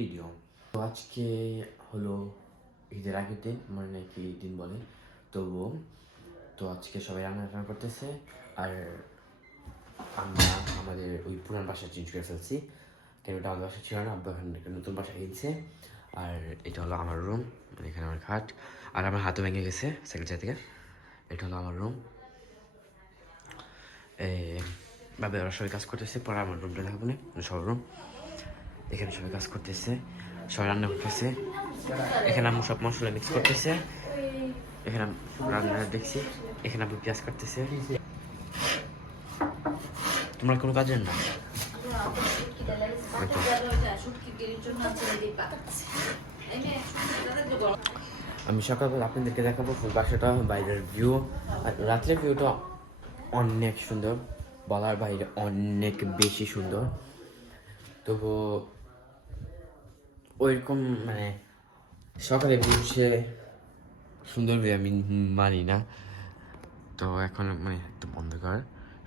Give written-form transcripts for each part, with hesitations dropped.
Video. তো আজকে হলো ঈদের আগের দিন, মানে নাকি দিন বলে, তবুও তো আজকে সবাই রান্না করতেছে। আর আমরা আমাদের ওই পুরান বাসা চেঞ্জ করে ফেলছি, কেন ওটা আমাদের বাসা ছিল না, আব্বা এখানে একটা নতুন বাসা কিনছে। আর এটা হলো আমার রুম, মানে এখানে আমার খাট, আর আমার হাতও ভেঙে গেছে সাইকেল চাই থেকে। এটা হলো আমার রুম, ভাবে ওরা সবাই কাজ করতেছে। পরে আমার রুমটা দেখাবো না, সবার রুম। এখানে সবাই কাজ করতেছে, সবাই রান্না করতেছে। এখানে আমি সব মশলা মিক্স করতেছে, এখানে রান্না দেখছি। এখানে আমি পেঁয়াজ কাটতেছে। তোমরা কোনো কাজের না? আমি সকালবেলা আপনাদেরকে দেখাবো ফুল বাসাটা, বাইরের ভিউ। আর রাত্রের ভিউটা অনেক সুন্দর, বলার বাইরে অনেক বেশি সুন্দর। তবু ওইরকম মানে সকালে ভিউ সুন্দর ভিউ আমি মানি না। তো এখন মানে একদম অন্ধকার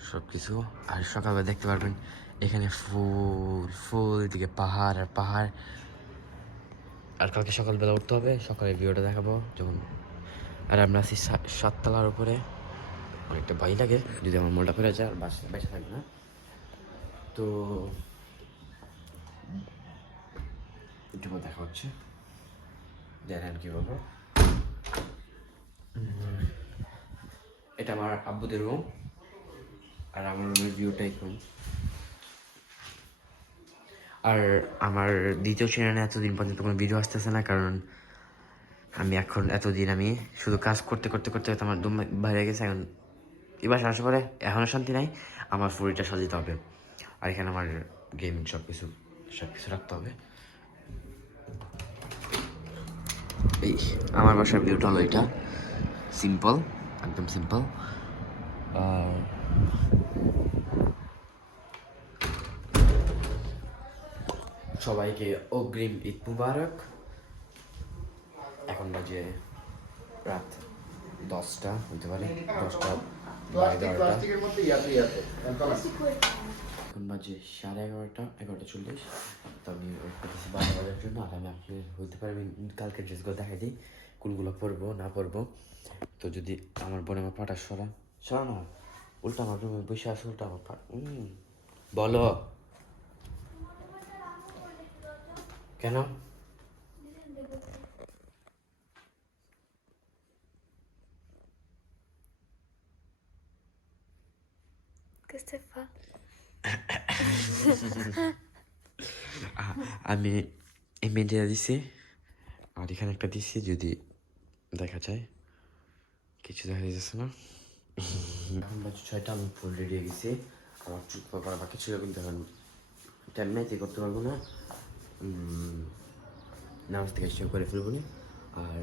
সব কিছু। আর সকালবেলা দেখতে পারবেন এখানে ফুল ফুল, এদিকে পাহাড় আর পাহাড়। আর কালকে সকালবেলা উঠতে হবে, সকালে ভিউটা দেখাবো যখন। আর আমরা আছি 7 তলার উপরে, অনেকটা ভয় লাগে যদি আমার মনটা করে যায় আর বেঁচে থাকবে না। তো একটু দেখা হচ্ছে, জানেন কি বলবো। এটা আমার আব্বুদের রুম, আর আমার রুমের ভিউটা এখন। আর আমার দ্বিতীয় চ্যানেলে এতদিন পর্যন্ত কোনো ভিডিও আসতেছে না, কারণ আমি এখন এতদিন আমি শুধু কাজ করতে করতে করতে আমার দম বাইরে গেছে। এখন এবার আসার পরে এখনও শান্তি নাই, আমার ফুরিটা সাজাতে হবে। আর এখানে আমার গেমিং সব কিছু রাখতে হবে। এই আমার বাসার ভিউটা হলো এটা, সিম্পল, একদম সিম্পল। আর সবাইকে অগ্রিম ঈদ মুবারক। এখন বাজে রাত 10টা হতে পারে, 10টা বা 11টা। এখন বাজে 11:30, 11:40। তো আমি ওয়েট করতেছি 12 বাজার জন্য। আর আমি আপনি হইতে পারে আমি কালকে ড্রেসগুলো দেখাই দিই, কোনগুলো পরবো না পরবো। তো যদি আমার বোন আমার পাটা সরা না, উল্টা আমার রুমে বসে আসে, উল্টা আমার পা। বলো কেন? আমি এই মেয়েটা দিছি, আর এখানে একটা দিছি, যদি দেখা যায়। কিছু দেখা যাচ্ছে না। এখন বাজে 6টা, আমি ফুল রেডি হয়ে গেছি। আমার চুপ করা বাকি ছিল, কিন্তু এখন টাইম নাই, করতে পারবো না। নামাজ থেকে এসে করে ফেলবো না। আর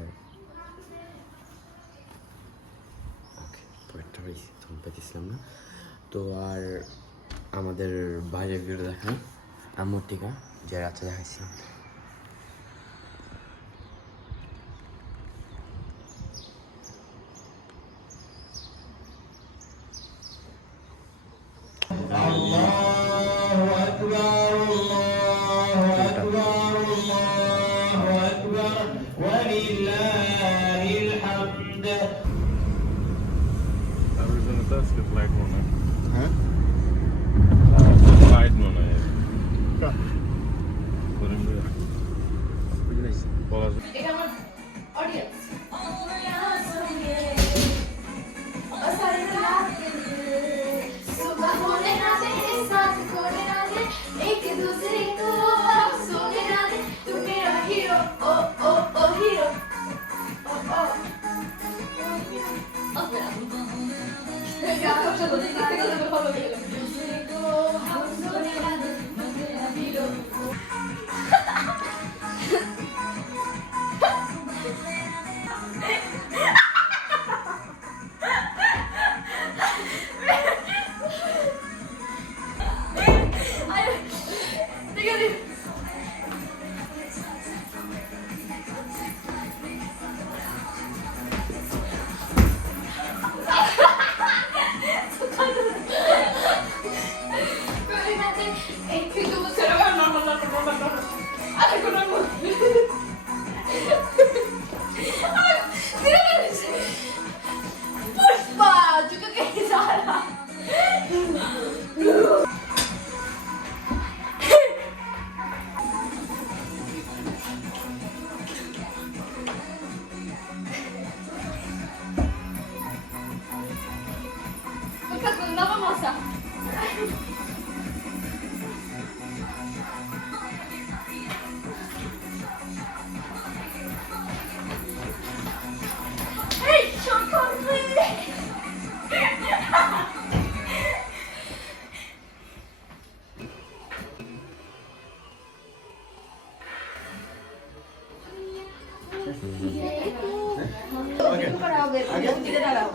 ওকে পয়েন্টটা হয়েছি, তখন পেতেছিলাম না। তো আর আমাদের বাইরের ভিউটা দেখান আমার টিকা, যে রাত্রে দেখাইছিলাম। That's black one. Huh? White one. এটা আমার অডিয়েন্স।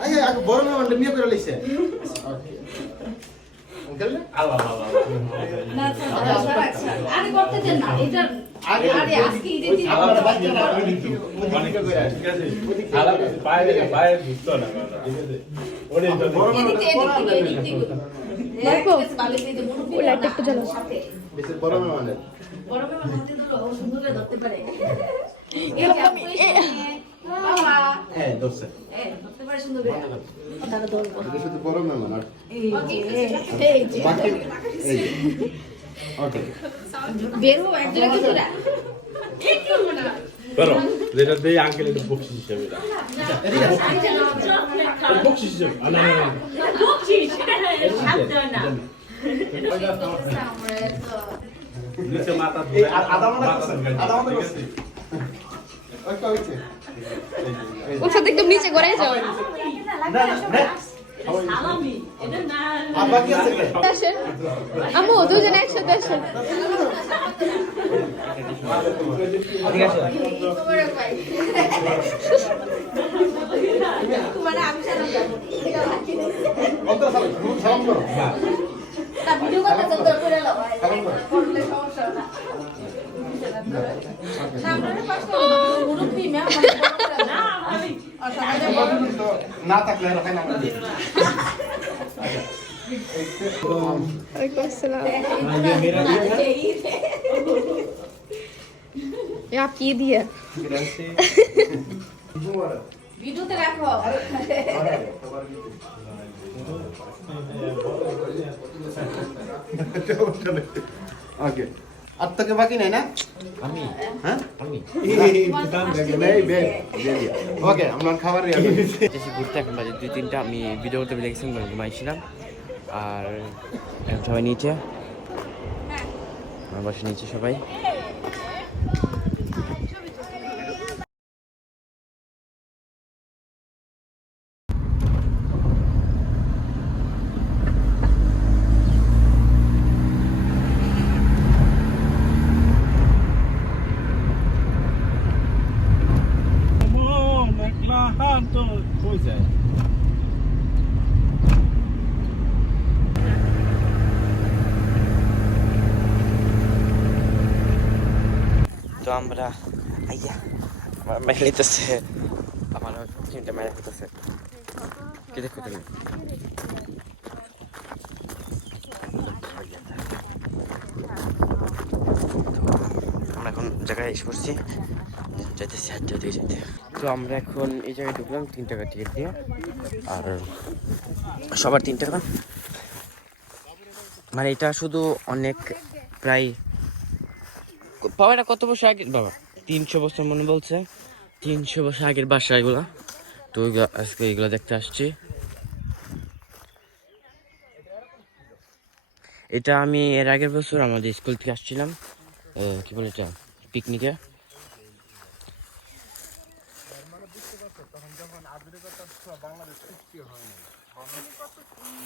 আগে বড় মেহমানটা নিয়ে করে লইছে আরে করতে দেন না এটা আরে আজকে ঈদের দিন আপনারা বাচ্চারা ঠিক আছে বাইরে বাইরে ঢুকতো না ঠিক আছে ওরে ওই লাইটটা একটু জ্বালাও বেশি বড় মেহমানের হ্যাঁ দোস্ত এটা শুধু বড় মেহমান আর বাকি এই ওকে করো যেটা দেই আঙ্কেল একটু বকশিস হিসেবে বকশিস হিসেবে না নিচে মাথা এই আদা মাথা করছে ওই কইছে ওর সাথে একদম নিচে গড়াই যাও না না আর বাকি আছে কে আসেন আম্মু দুজন একসাথে আসেন ঠিক আছে অন্তর সালাম করো ভিডিও করতে তো করে লাও সালাম করো করলে সমস্যা না সামনের পাশে মুরব্বি ম্যাম না ভাবি না থাকলে রাখাই না ওয়ালাইকুম আসসালাম ये आप की दिया ভিডিওতে রাখো ওকে আর তোকে বাকি নাই না আমি হ্যাঁ আমি নেই ওকে আমরা খাবার এসে ঘুরতে এখন বাজে 2-3টা আমি ভিডিও করতে দেখেছিলাম ঘুমাইছিলাম আর এখন সবাই নিচে আমার বাসা নিচে সবাই একলা হাত তো কই যায় তো আমরা আইয়া মেরে নিতেছে আমার চিন্তা মেরে হতেছে কি দেখো তুমি আমরা এখন জায়গায় এসে পড়ছি যাইতেছি হাত যাইতে যেতে তো আমরা এখন এই জায়গায় ঢুকলাম 3 টাকা টিকিট দিয়ে আর সবার 3 টাকা মানে এটা শুধু অনেক প্রায় বাবা এটা কত বছর আগে বাবা 300 বছর মনে বলছে 300 বছর আগের বাসা এগুলা তো আজকে এগুলো দেখতে আসছি এটা আমি এর আগের বছর আমাদের স্কুল থেকে আসছিলাম কি বলে এটা পিকনিকে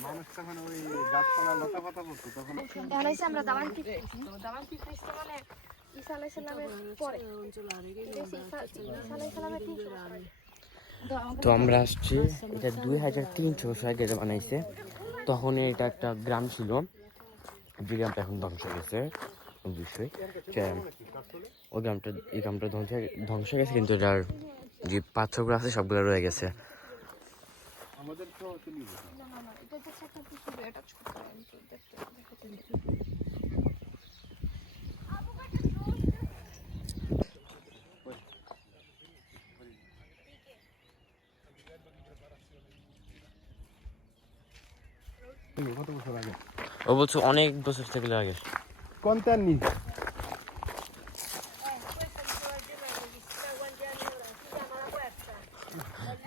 মানুষ তখন ওই গাছপালা লতা পাতা পড়তো তখন এখন এসে আমরা দামান পিকনিক দামান পিকনিক মানে ঈসা আলাইহিস সালামের পরে ঈসা আলাইহিস সালামের 300 তো আমরা আসছি এটা 2300 বছর আগে বানাইছে তখন এটা একটা গ্রাম ছিল যে গ্রামটা এখন ধ্বংস হয়ে গেছে অবশ্যই ওই গ্রামটা এই গ্রামটা ধ্বংস হয়ে গেছে কিন্তু এটার যে পাথরগুলো আছে সবগুলো রয়ে গেছে আমাদের তো চলি না না না এটা হচ্ছে একটা কিছু এটা ছোট দেখতে কত বছর আগে ও বলছে অনেক বছর থেকে আগে কোনটা নি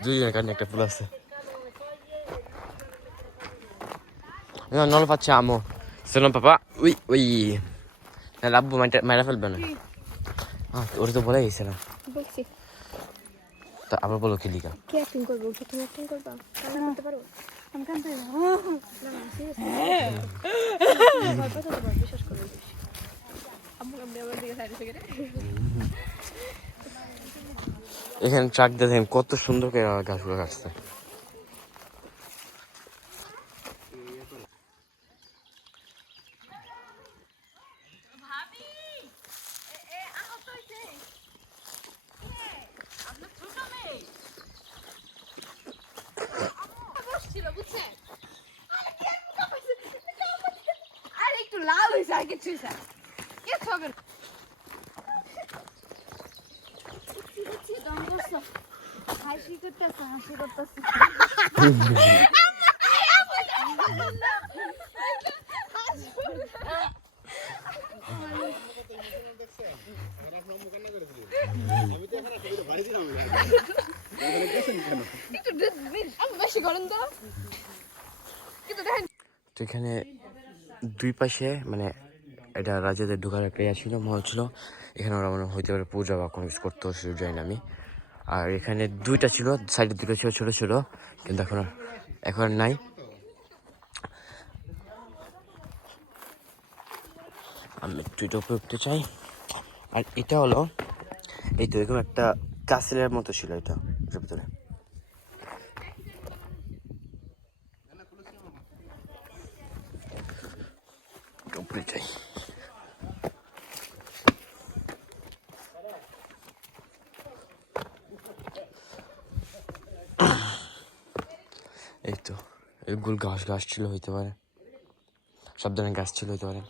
দুইজনের কারণে একটা ফুল আছে No, non lo facciamo. Se no papà... Ui, ui. L'abbo maira ফেলবে না ওরা তো বলে গেছে না বলছি তা আবার বলো কি লিখা কি অ্যাক্টিং করবো তুমি অ্যাক্টিং করবা আমি করতে পারো আমি কানতে না না সিরিয়াসলি বিশ্বাস করো আম্মু আমি আমার দিকে সাইড থেকে এখানে ট্রাক দিয়ে দেখেন কত সুন্দর করে গাছগুলো কাটছে। আরে একটু লাল হয়েছে আর কিছু কে খাবেন হাসি করতেছে বেশি গরম তো কিন্তু দেখেন তো এখানে দুই পাশে মানে এটা রাজাদের ঢোকার একটা ইয়া ছিল, মহল ছিল। এখানে ওরা মনে হইতে পারে পূজা বা কোনো কিছু করতে সেটা যাই না আমি। আর এখানে দুইটা ছিল, সাইডে দুটো ছিল ছোটো ছোটো, কিন্তু এখন আর নাই। আমি একটু এটা উপরে উঠতে চাই। আর এটা হলো এই তো এরকম একটা কাসেলের মতো ছিল এটা এটার ভিতরে। উপরে যাই। এই তো এগুলো গাছ ছিল হইতে পারে, সব ধরনের গাছ ছিল হইতে পারে।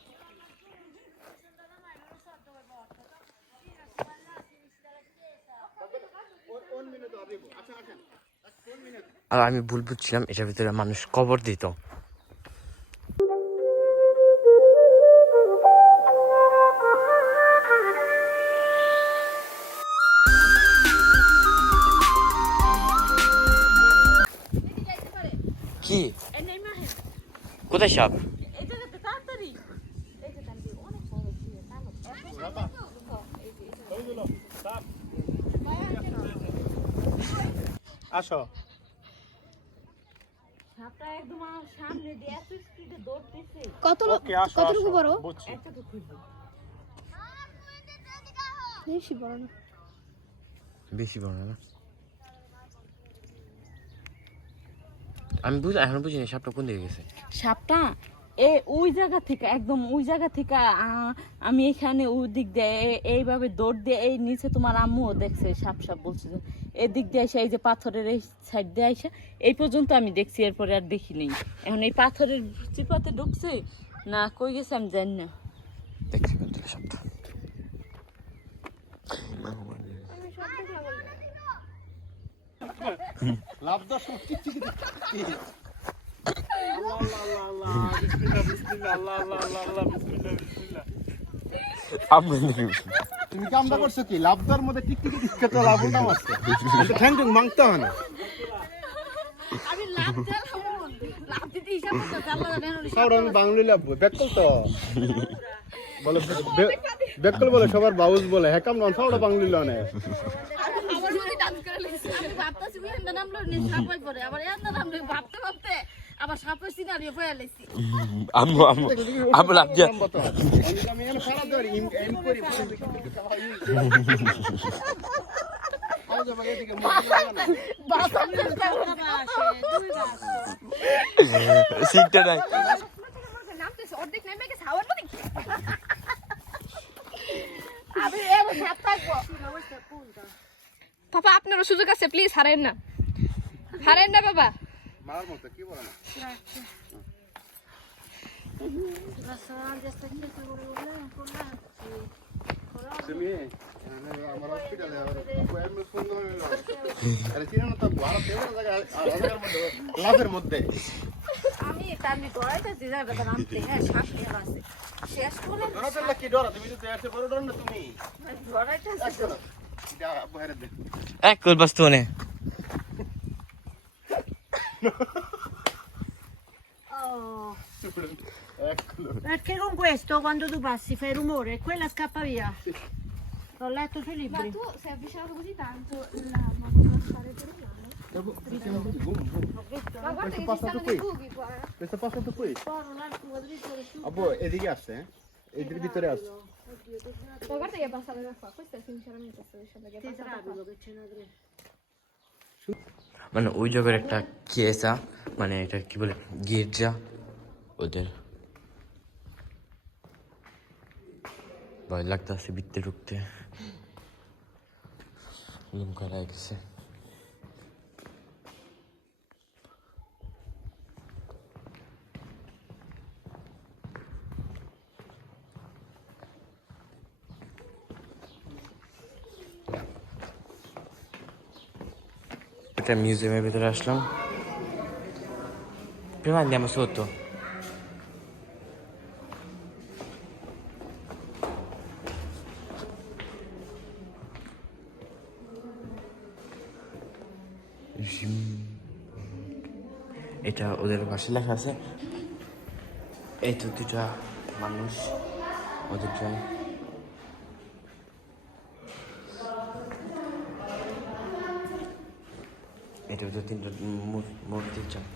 আর আমি ভুল বুঝছিলাম, এটার ভিতরে মানুষ কবর দিত। কি কোথায় সাপ? আসো কতটুকু বড়? বেশি বড় না, বেশি বড় না। আমি এখন বুঝিনি সাপটা কোন দিকে গেছে। সাপটা ওই জায়গা থেকে একদম ওই জায়গা থেকে আমি এখানে ওই দিক দিয়ে এইভাবে দৌড় দিয়ে এই নিচে তোমার আম্মুও দেখছে সাপ বলছে যে এদিক দিয়ে এসে এই যে পাথরের এই সাইড দিয়ে এসে এই পর্যন্ত আমি দেখছি, এরপরে আর দেখিনি। এখন এই পাথরের চিপাতে ঢুকছে না কই গেছে আমি জানি না। দেখছি সাপটা। লাভদা সত্যি ঠিক তুমি কামটা করছো কি? লাভদার মধ্যে টিকটিকি টিকতে লাভ নাম আছে, ঠ্যাং ঠ্যাং মাংতে হয় না। আমি লাভ দিতে হিসাব করতে আমি বাংলি লাভ বেকল তো বলে বেকল বলে সবার বাউজ বলে হ্যাঁ কাম নন সবটা বাংলি লনে। আবার সাপের সিনারিও পড়ে লাইছি। আমি লাভ দিয়া আমি এখানে সারা দেওয়ার এম করি সিটটা নাই। অর্ধেক নেমে গেছে হাওয়ার মধ্যে। আমি এবার সাপ থাকবো। পাপা আপনারও সুযোগ আছে, প্লিজ হারেন না বাবা। মারার মতো কি বলে না তুমি আমার হসপিটালে অ্যাম্বুলেন্স ফোন করে আরে চিনা না তো ভাড়া দেওয়ার জায়গা লাভের মধ্যে আমি তামনি ডরাইতেছি যাবে তো নামতে। হ্যাঁ শ্বাস নিয়ে আছে শেষ করে ডরা কি ডরা? তুমি তো এসে বড় ডর না তুমি ডরাইতেছি তো। যা বাইরে দে এক call বাস্তবনে Perché con questo quando tu passi fai rumore e quella scappa via. L'ho letto sui Ma libri. tu sei avvicinato così tanto l'arma non può fare per umano? Ma guarda che ci stanno dei buchi qua. Questo passato qui Poi un altro quadrito su. আব্বু এদিকে আসছে, হ্যাঁ এদিকে ভিতরে আসছে। Ma guarda che è passata da qua, questa sinceramente sto dicendo che è Ti passata travi qua. lo che c'è una tre. মানে ওই জায়গার একটা কেসা, মানে এটা কি বলে গির্জা ওদের। ভয় লাগতেছে ভিতরে ঢুকতে, লুম করা গেছে। একটা মিউজিয়ামের ভিতরে আসলাম। Prima andiamo sotto. এটা ওদের ভাষায় লেখা আছে। এই তো দুটা মানুষ ওদের জন্য। এটা ওদের তিনটা মূর্তি চারটা।